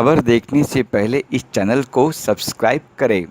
खबर देखने से पहले इस चैनल को सब्सक्राइब करें।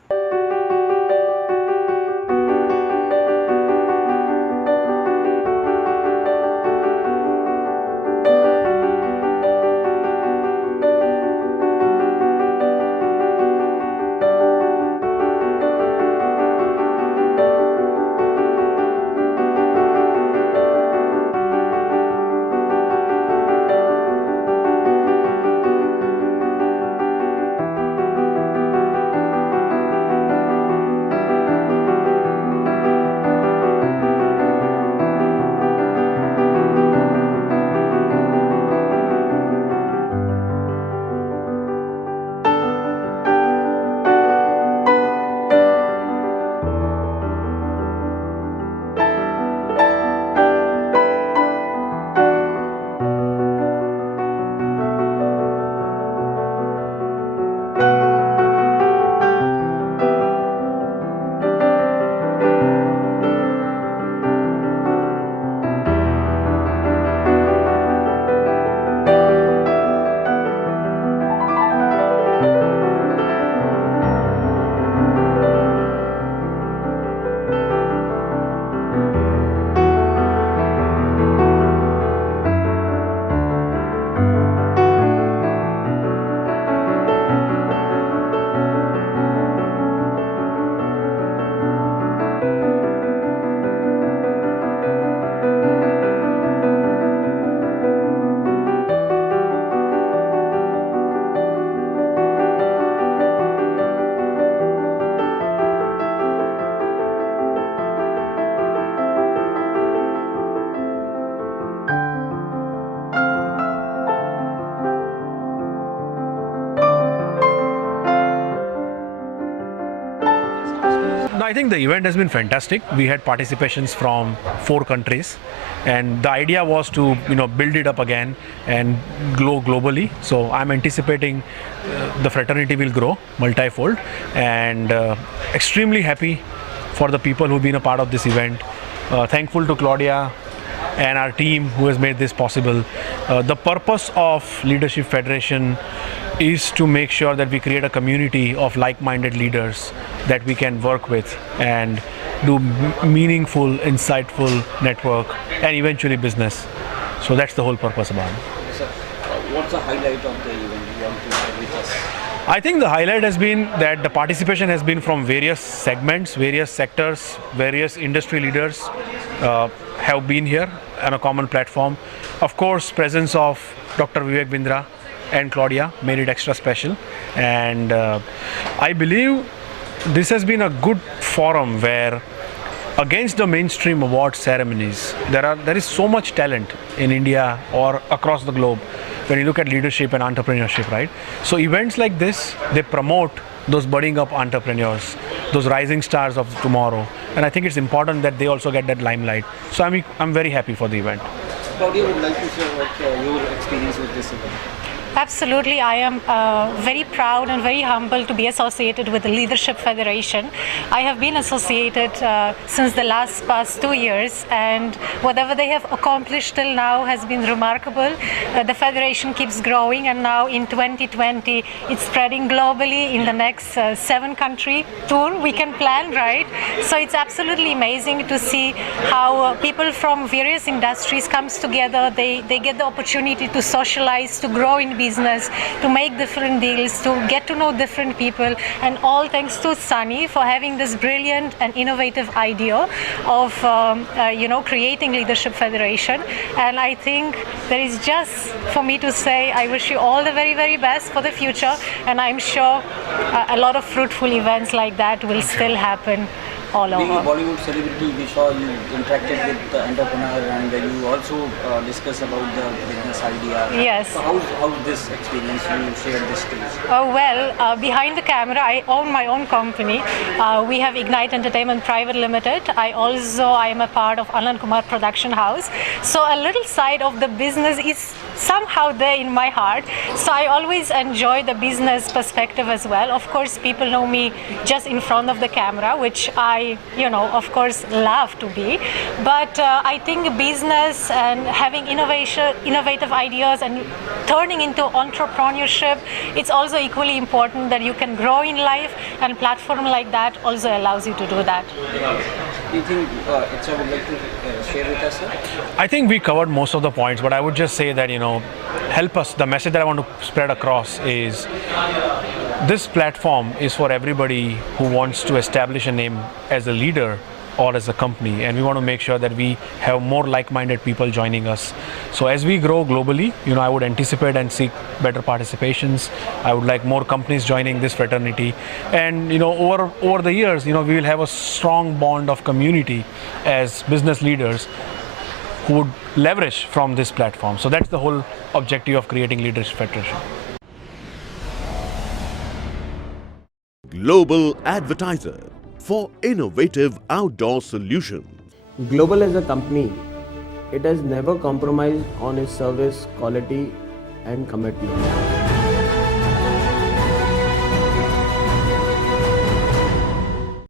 No, I think the event has been fantastic. We had participations from 4 countries, and the idea was to build it up again and grow globally. So I'm anticipating the fraternity will grow multifold, and extremely happy for the people who've been a part of this event. Thankful to Claudia and our team who has made this possible. The purpose of Leadership Federation is to make sure that we create a community of like-minded leaders that we can work with and do meaningful, insightful network and eventually business. So that's the whole purpose about it. So, what's the highlight of the event you want to share with us? I think the highlight has been that the participation has been from various segments, various sectors, various industry leaders have been here on a common platform. Of course, presence of Dr. Vivek Bindra and Claudia made it extra special, and I believe this has been a good forum where, against the mainstream award ceremonies, there is so much talent in India or across the globe when you look at leadership and entrepreneurship, right? So events like this, they promote those budding up entrepreneurs, those rising stars of tomorrow, and I think it's important that they also get that limelight. So I'm very happy for the event. Claudia would like to share what your experience with this event. Absolutely, I am very proud and very humbled to be associated with the Leadership Federation. I have been associated since the past 2 years, and whatever they have accomplished till now has been remarkable. The Federation keeps growing, and now in 2020 it's spreading globally. In the next 7-country tour we can plan, right? So it's absolutely amazing to see how people from various industries comes together. They get the opportunity to socialize, to grow in business, to make different deals, to get to know different people, and all thanks to Sunny for having this brilliant and innovative idea of creating Leadership Federation. And I think there is just for me to say I wish you all the very, very best for the future, and I'm sure a lot of fruitful events like that will still happen all Being a over. Bollywood celebrity, we saw you interacted with the entrepreneur, and you also discuss about the business idea. Yes. So how's this experience? You shared this stage. Behind the camera, I own my own company. We have Ignite Entertainment Private Limited. I am a part of Anand Kumar Production House. So a little side of the business is somehow there in my heart. So I always enjoy the business perspective as well. Of course, people know me just in front of the camera, which I, of course, love to be. But I think business and having innovative ideas and turning into entrepreneurship, it's also equally important that you can grow in life, and platform like that also allows you to do that. Do you think Itza would like to share with us, sir? I think we covered most of the points, but I would just say that, help us. The message that I want to spread across is this platform is for everybody who wants to establish a name as a leader or as a company, and we want to make sure that we have more like-minded people joining us. So as we grow globally, I would anticipate and seek better participations. I would like more companies joining this fraternity, and over the years, we will have a strong bond of community as business leaders who would leverage from this platform. So that's the whole objective of creating Leadership Federation. Global advertiser for innovative outdoor solutions. Global as a company, it has never compromised on its service quality and commitment.